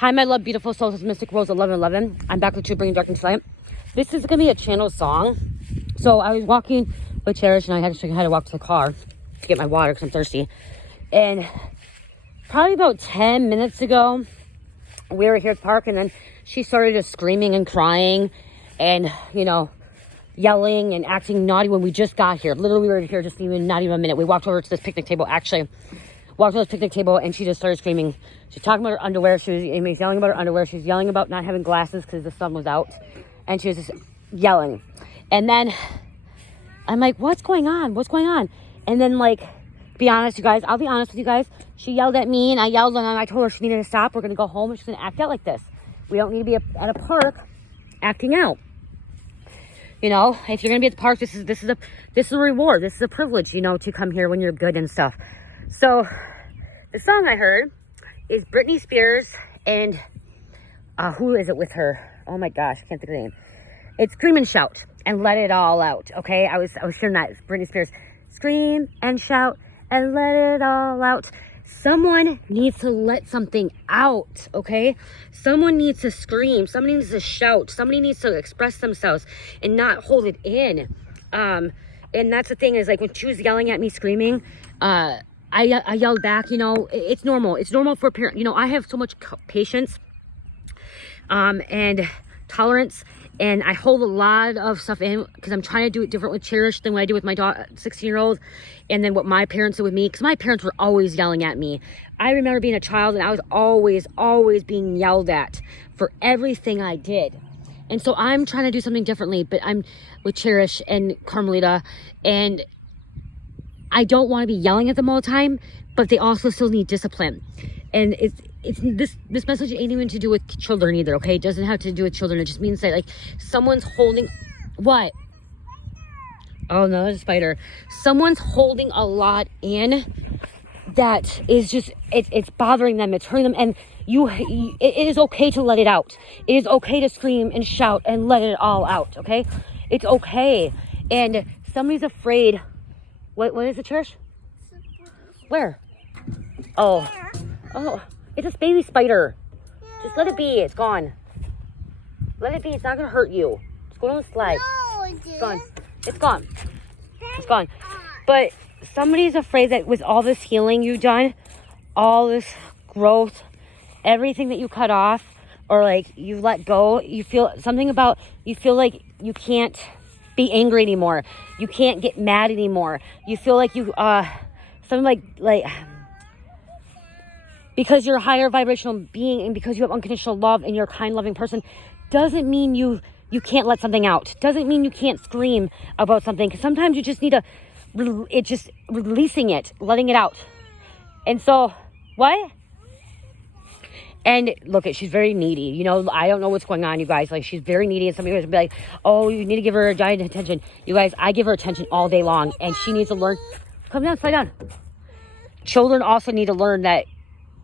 Hi, my love, beautiful souls. It's Mystic Rose 1111. I'm back with you, bringing darkness to light. This is going to be a channel song. So I was walking with Cherish, and I had to walk to the car to get my water because I'm thirsty. And probably about 10 minutes ago, we were here at the park, and then she started just screaming and crying and, you know, yelling and acting naughty when we just got here. Literally, we were here just not even a minute. We walked over to this picnic table, walked to this picnic table, and she just started screaming. She's talking about her underwear. She was yelling about her underwear. She was yelling about not having glasses because the sun was out. And she was just yelling. And then I'm like, what's going on? What's going on? And then, like, be honest, you guys. I'll be honest with you guys. She yelled at me, and I yelled, and I told her she needed to stop. We're going to go home, and she's going to act out like this. We don't need to be at a park acting out. You know, if you're going to be at the park, this is a reward. This is a privilege, you know, to come here when you're good and stuff. So the song I heard is Britney Spears and who is it with her? Oh my gosh, I can't think of the name. It's Scream and Shout and Let It All Out. Okay, I was hearing that. It's Britney Spears, scream and shout and let it all out. Someone needs to let something out, okay? Someone needs to scream. Somebody needs to shout. Somebody needs to express themselves and not hold it in. And that's the thing is, like, when she was yelling at me, screaming, I yelled back. You know, it's normal. It's normal for a parent. You know, I have so much patience and tolerance, and I hold a lot of stuff in because I'm trying to do it different with Cherish than what I do with my 16-year-old, and then what my parents did with me, because my parents were always yelling at me. I remember being a child, and I was always being yelled at for everything I did. And so I'm trying to do something differently, but I'm with Cherish and Carmelita, and I don't want to be yelling at them all the time, but they also still need discipline. And this message ain't even to do with children either, okay? It doesn't have to do with children. It just means that, like, someone's holding... What? Oh, no, there's a spider. Someone's holding a lot in that is just... It's bothering them. It's hurting them. And it is okay to let it out. It is okay to scream and shout and let it all out, okay? It's okay. And somebody's afraid... What is it, Cherish? Where? Oh, it's a baby spider. Just let it be. It's gone. Let it be. It's not gonna hurt you. Just go down the slide. No, it's gone. It's gone. It's gone. But somebody's afraid that with all this healing you've done, all this growth, everything that you cut off, or like you let go, you feel like you can't be angry anymore. You can't get mad anymore. You feel like you something like because you're a higher vibrational being and because you have unconditional love and you're a kind, loving person, doesn't mean you can't let something out. Doesn't mean you can't scream about something. Because sometimes you just need releasing it, letting it out. And so, what? And look, she's very needy. You know, I don't know what's going on, you guys. Like, she's very needy, and somebody would be like, oh, you need to give her a giant attention. You guys, I give her attention all day long, and she needs to learn. Come down, slide down. Children also need to learn that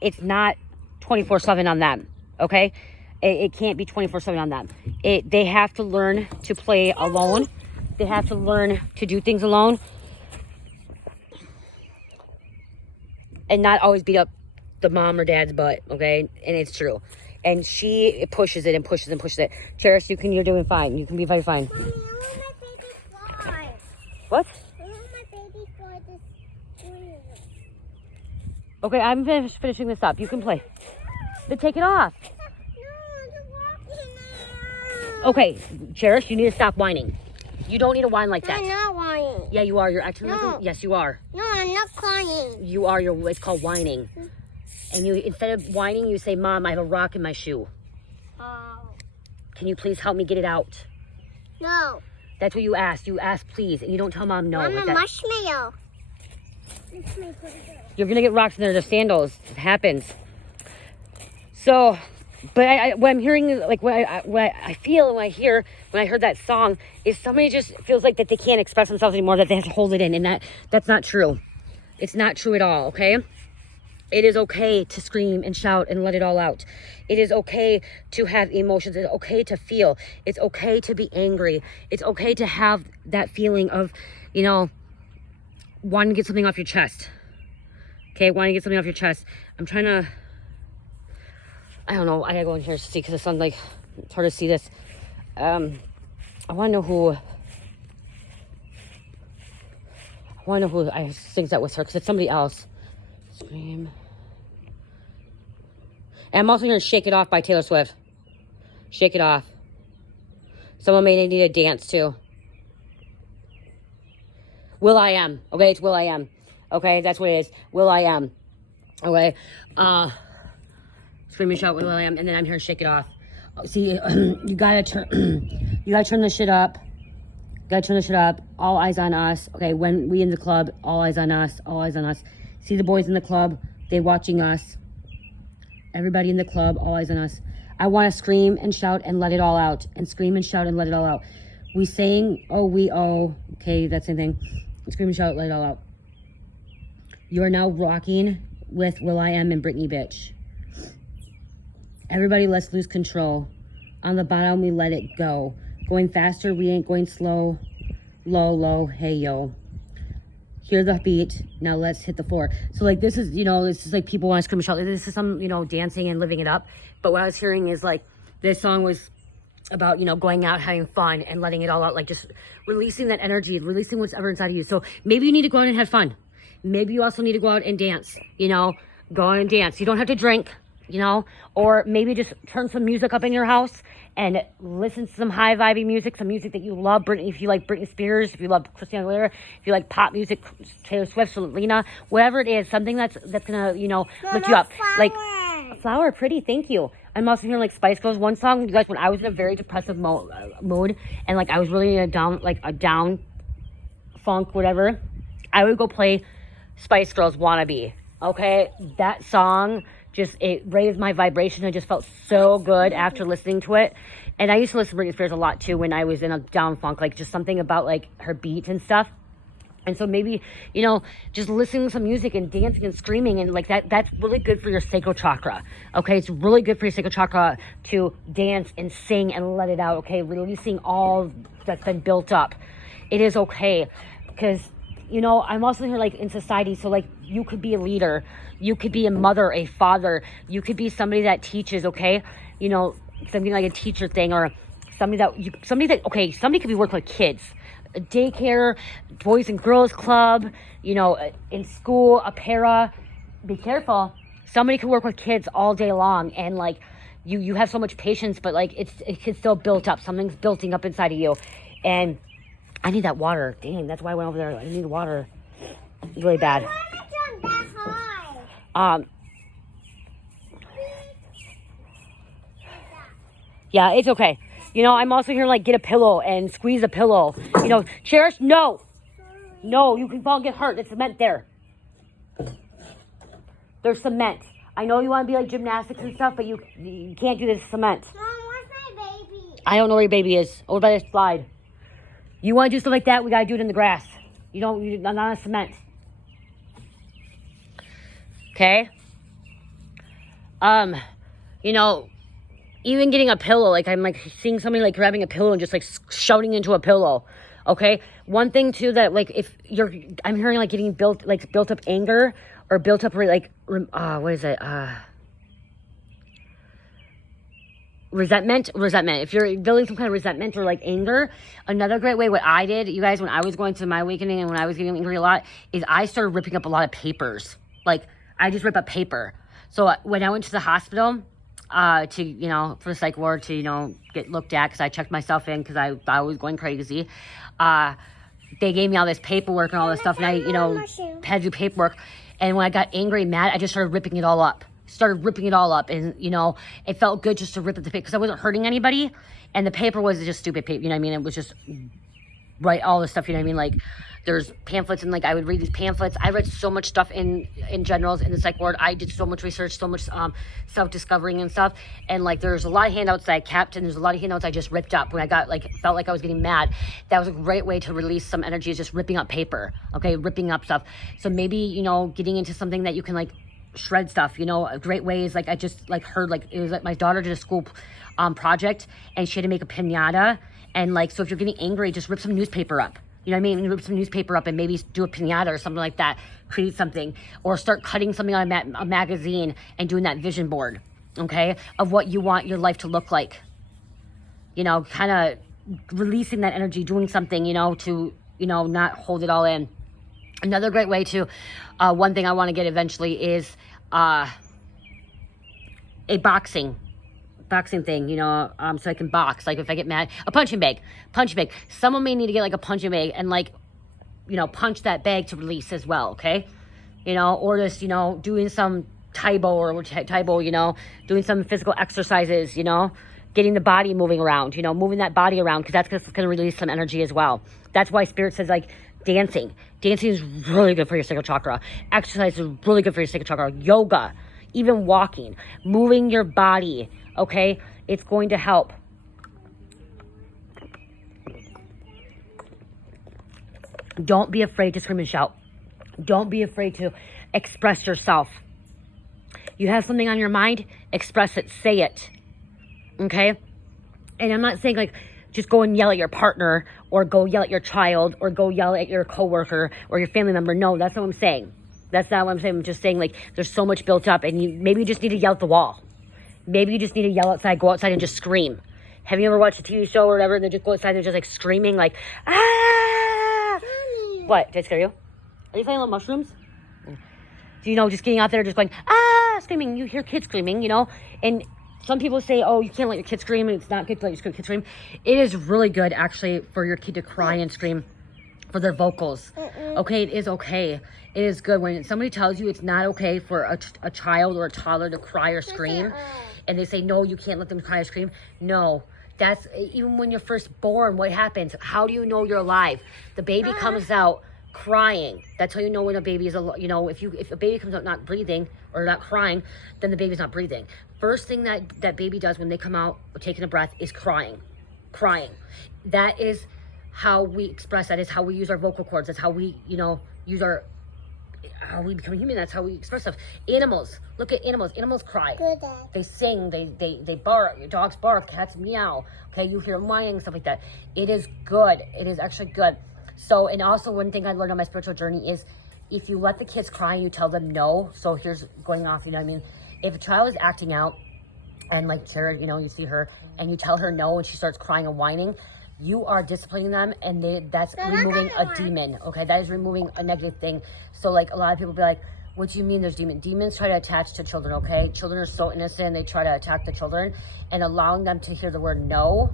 it's not 24/7 on them, okay? It can't be 24/7 on them. They have to learn to play alone. They have to learn to do things alone. And not always beat up the mom or dad's butt, okay? And it's true. And she pushes it and pushes and pushes it. Cherish, you're doing fine. You can be very fine. Mommy, I want my baby fly. What? I want my baby fly this morning. Okay, I'm finishing this up. You can play. Then take it off. No, they're walking now. Okay, Cherish, you need to stop whining. You don't need to whine like that. I'm not whining. Yeah, you are. You're acting like No. yes, you are. No, I'm not crying. You are. It's called whining. And you, instead of whining, you say, Mom, I have a rock in my shoe. Oh. Can you please help me get it out? No. That's what you asked. You ask, please. And you don't tell Mom no. I'm like a that. marshmallow. You're going to get rocks in there. The sandals. It happens. So, but what I'm hearing, like what I feel when I heard that song is somebody just feels like that they can't express themselves anymore, that they have to hold it in. And that's not true. It's not true at all, okay? It is okay to scream and shout and let it all out. It is okay to have emotions. It's okay to feel. It's okay to be angry. It's okay to have that feeling of, you know, wanting to get something off your chest. Okay, wanting to get something off your chest. I'm trying to... I don't know. I gotta go in here to see because the sun, like, it's hard to see this. I want to know who. I think that was her because it's somebody else. Scream. And I'm also hearing "Shake It Off" by Taylor Swift. Shake It Off. Someone may need a dance too. will.i.am. Okay, it's will.i.am. Okay, that's what it is. will.i.am. Okay. Scream and shout will.i.am, and then I'm here "Shake It Off." See, you gotta turn this shit up. Gotta turn this shit up. All eyes on us. Okay, when we in the club, all eyes on us. All eyes on us. See the boys in the club. They watching us. Everybody in the club, all eyes on us. I want to scream and shout and let it all out. And scream and shout and let it all out. We sing, oh, we, oh. Okay, that's the same thing. Scream and shout, let it all out. You are now rocking with will.i.am and Britney, bitch. Everybody, let's lose control. On the bottom, we let it go. Going faster, we ain't going slow. Low, low, hey, yo. Hear the beat. Now let's hit the floor. So, like, this is, this is like people want to scream and shout. This is some, dancing and living it up. But what I was hearing is, like, this song was about, going out, having fun, and letting it all out. Like, just releasing that energy, releasing what's ever inside of you. So, maybe you need to go out and have fun. Maybe you also need to go out and dance, Go out and dance. You don't have to drink, Or maybe just turn some music up in your house and listen to some high-vibey music, some music that you love. Britney, if you like Britney Spears, if you love Christina Aguilera, if you like pop music, Taylor Swift, Selena, whatever it is, something that's gonna, lift you up. Like, flower, pretty, thank you. I'm also hearing, like, Spice Girls. One song, you guys, when I was in a very depressive mood, and, like, I was really in a down funk, whatever, I would go play Spice Girls Wannabe. Okay, that song it raised my vibration. I just felt so good after listening to it. And I used to listen to Britney Spears a lot too when I was in a down funk, like just something about like her beats and stuff. And so maybe, just listening to some music and dancing and screaming and like that's really good for your sacral chakra. Okay, it's really good for your sacral chakra to dance and sing and let it out. Okay, releasing all that's been built up. It is okay because I'm also here like in society. So like you could be a leader, you could be a mother, a father, you could be somebody that teaches, okay? Something like a teacher thing or somebody could be working with kids, a daycare, boys and girls club, in school, a para. Be careful. Somebody could work with kids all day long and like you have so much patience, but like it's still built up. Something's building up inside of you. And I need that water. Dang, that's why I went over there. I need water really bad. Yeah, it's okay. I'm also here like get a pillow and squeeze a pillow. Cherish, no, you can fall and get hurt. There's cement there. There's cement. I know you want to be like gymnastics and stuff, but you can't do this cement. Mom, where's my baby? I don't know where your baby is. Over by the slide. You want to do stuff like that, we got to do it in the grass. Not on cement. Okay? Even getting a pillow, like I'm like seeing somebody like grabbing a pillow and just like shouting into a pillow. Okay? One thing too that like I'm hearing like getting built up anger or built up what is it? Resentment. If you're building some kind of resentment or like anger, another great way, what I did, you guys, when I was going to my awakening and when I was getting angry a lot, is I started ripping up a lot of papers. Like I just rip up paper. So when I went to the hospital, to, for the psych ward to, get looked at, cause I checked myself in cause I thought I was going crazy. They gave me all this paperwork and all this stuff and I, had to do paperwork. And when I got angry and mad, I just started ripping it all up. And it felt good just to rip at the paper because I wasn't hurting anybody and the paper was just stupid paper, it was just write all this stuff, like there's pamphlets and like I would read these pamphlets. I read so much stuff in generals in the psych ward. I did so much research, so much self-discovering and stuff, and like there's a lot of handouts that I kept and there's a lot of handouts I just ripped up when I got felt like I was getting mad. That was a great way to release some energy, is just ripping up paper. Okay, ripping up stuff. So maybe getting into something that you can like shred stuff, a great way is like I just like heard like it was like my daughter did a school project and she had to make a piñata, and like so if you're getting angry, just rip some newspaper up, rip some newspaper up and maybe do a piñata or something like that, create something, or start cutting something on a magazine and doing that vision board. okay, of what you want your life to look like. You know, kind of releasing that energy, doing something, you know, to, you know, not hold it all in. Another great way to, one thing I want to get eventually is a boxing thing, you know, so I can box. Like if I get mad, a punching bag. Someone may need to get like a punching bag and like, you know, punch that bag to release as well, okay? You know, or just, you know, doing some Taibo, you know, doing some physical exercises, you know, getting the body moving around, you know, moving that body around, because that's going to release some energy as well. That's why Spirit says, like, dancing is really good for your sacral chakra. Exercise is really good for your sacral chakra. Yoga, even walking, moving your body, okay, it's going to help. Don't be afraid to scream and shout. Don't be afraid to express yourself. You have something on your mind, express it, say it, okay? And I'm not saying like just go and yell at your partner or go yell at your child or go yell at your coworker or your family member. No, that's not what I'm saying. That's not what I'm saying. I'm just saying like there's so much built up and maybe you just need to yell at the wall. Maybe you just need to yell outside, go outside and just scream. Have you ever watched a TV show or whatever and they just go outside and they're just like screaming like, ah! What, did I scare you? Are you playing little mushrooms? You know, just getting out there, just going, ah, screaming. You hear kids screaming, you know, and some people say, oh, you can't let your kids scream. It's not good to let your kids scream. It is really good, actually, for your kid to cry and scream for their vocals. Okay, it is okay. It is good when somebody tells you it's not okay for a child or a toddler to cry or scream, and they say, no, you can't let them cry or scream. No, that's, even when you're first born, what happens? How do you know you're alive? The baby comes out crying. That's how you know when a baby is, you know, if a baby comes out not breathing or not crying, then the baby's not breathing. First thing that baby does when they come out taking a breath is crying. That is how we express. That is how we use our vocal cords. That's how we, you know, how we become human. That's how we express stuff. Animals, look at animals. Animals cry. Good, Dad. They sing. They bark. Your dogs bark. Cats meow. Okay, you hear them whining, stuff like that. It is good. It is actually good. So, and also one thing I learned on my spiritual journey is if you let the kids cry and you tell them no, so here's going off, you know what I mean? If a child is acting out and like Sarah, you know, you see her and you tell her no and she starts crying and whining, you are disciplining them and that's removing a demon, okay? That is removing a negative thing. So like a lot of people be like, what do you mean there's demons? Demons try to attach to children, okay? Children are so innocent, they try to attack the children, and allowing them to hear the word no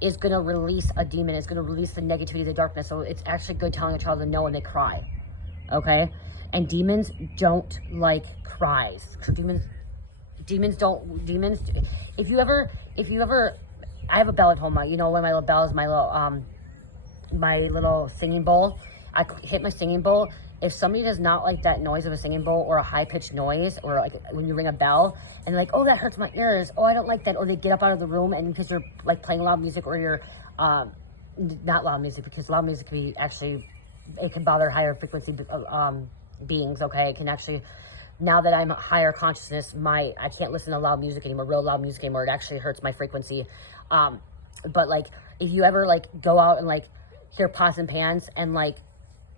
is going to release a demon. It's going to release the negativity, the darkness. So it's actually good telling a child to no when they cry, okay? And demons don't like cries. So demons, if you ever, I have a bell at home. You know, one of my little bells, my little singing bowl. I hit my singing bowl. If somebody does not like that noise of a singing bowl or a high-pitched noise, or like when you ring a bell and they're like, oh, that hurts my ears, oh, I don't like that, or they get up out of the room and because you're like playing loud music or you're not loud music, because loud music can be actually, it can bother higher frequency beings, okay? It can actually, now that I'm a higher consciousness, I can't listen to loud music anymore, real loud music anymore. It actually hurts my frequency. But like, if you ever like go out and like hear pots and pans and like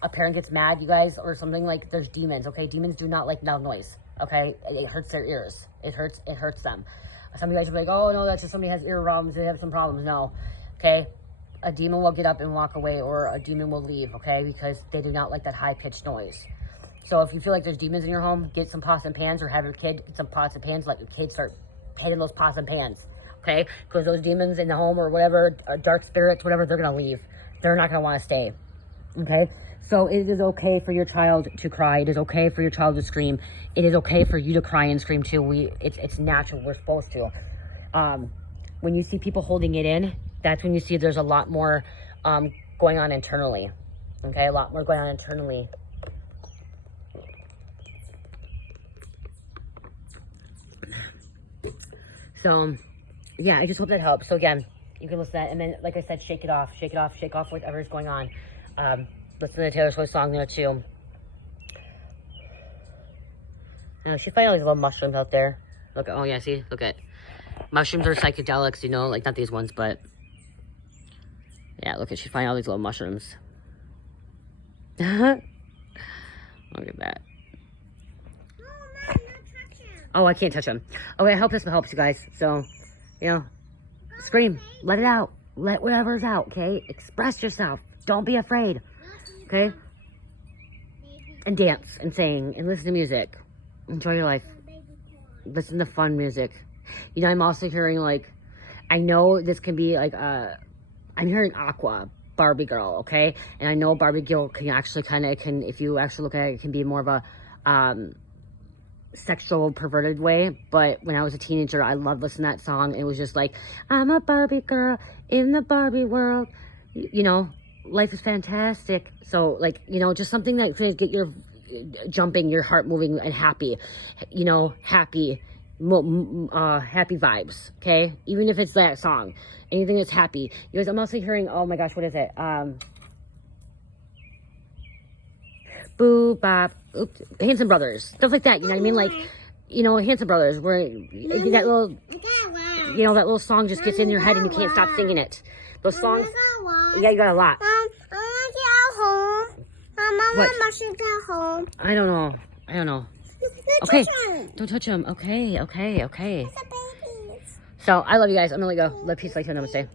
a parent gets mad, you guys, or something, like there's demons, okay? Demons do not like loud noise, okay? It hurts their ears. It hurts them. Some of you guys are like, oh no, that's just somebody has ear problems, they have some problems. No, okay? A demon will get up and walk away, or a demon will leave, okay? Because they do not like that high-pitched noise. So if you feel like there's demons in your home, get some pots and pans, or have your kid get some pots and pans, let your kid start hitting those pots and pans, okay? Because those demons in the home or whatever, dark spirits, whatever, they're gonna leave. They're not gonna wanna stay, okay? So it is okay for your child to cry. It is okay for your child to scream. It is okay for you to cry and scream too. It's natural. We're supposed to. When you see people holding it in, that's when you see there's a lot more going on internally. Okay, a lot more going on internally. So, yeah, I just hope that helps. So again, you can listen to that, and then, like I said, shake it off, shake off whatever's going on. Listen to the Taylor Swift song there too. She's finding all these little mushrooms out there. Look at, oh yeah, see, look at, mushrooms are psychedelics, you know, like not these ones, but yeah, look at, she's finding all these little mushrooms. Look at that. No, Mom, not touch him. Oh, I can't touch him. Okay, I hope this helps you guys. So, you know, scream. Let it out. Let whatever's out, okay? Express yourself. Don't be afraid, okay? And dance and sing and listen to music. Enjoy your life. Listen to fun music. You know, I'm also hearing, like, I know this can be, like, I'm hearing Aqua, Barbie Girl, okay? And I know Barbie Girl can actually kind of, if you actually look at it, it can be more of a sexual, perverted way. But when I was a teenager, I loved listening to that song. It was just like, I'm a Barbie girl in the Barbie world. You know, life is fantastic. So, like, you know, just something that can get your jumping, your heart moving and happy. You know, happy vibes, okay? Even if it's that song, anything that's happy. You guys, I'm also hearing, oh my gosh, what is it? Boo Bop, oops, Hanson Brothers, stuff like that. You know what I mean? Like, you know, Hanson Brothers, where that little, you know, that little song just gets in your head and you can't stop singing it. Those songs, yeah, you got a lot. I want to get home. What? Mama should get home. I don't know. Okay, don't touch him. Okay. It's a baby. So I love you guys. I'm gonna let you go. Love, peace, light, namaste.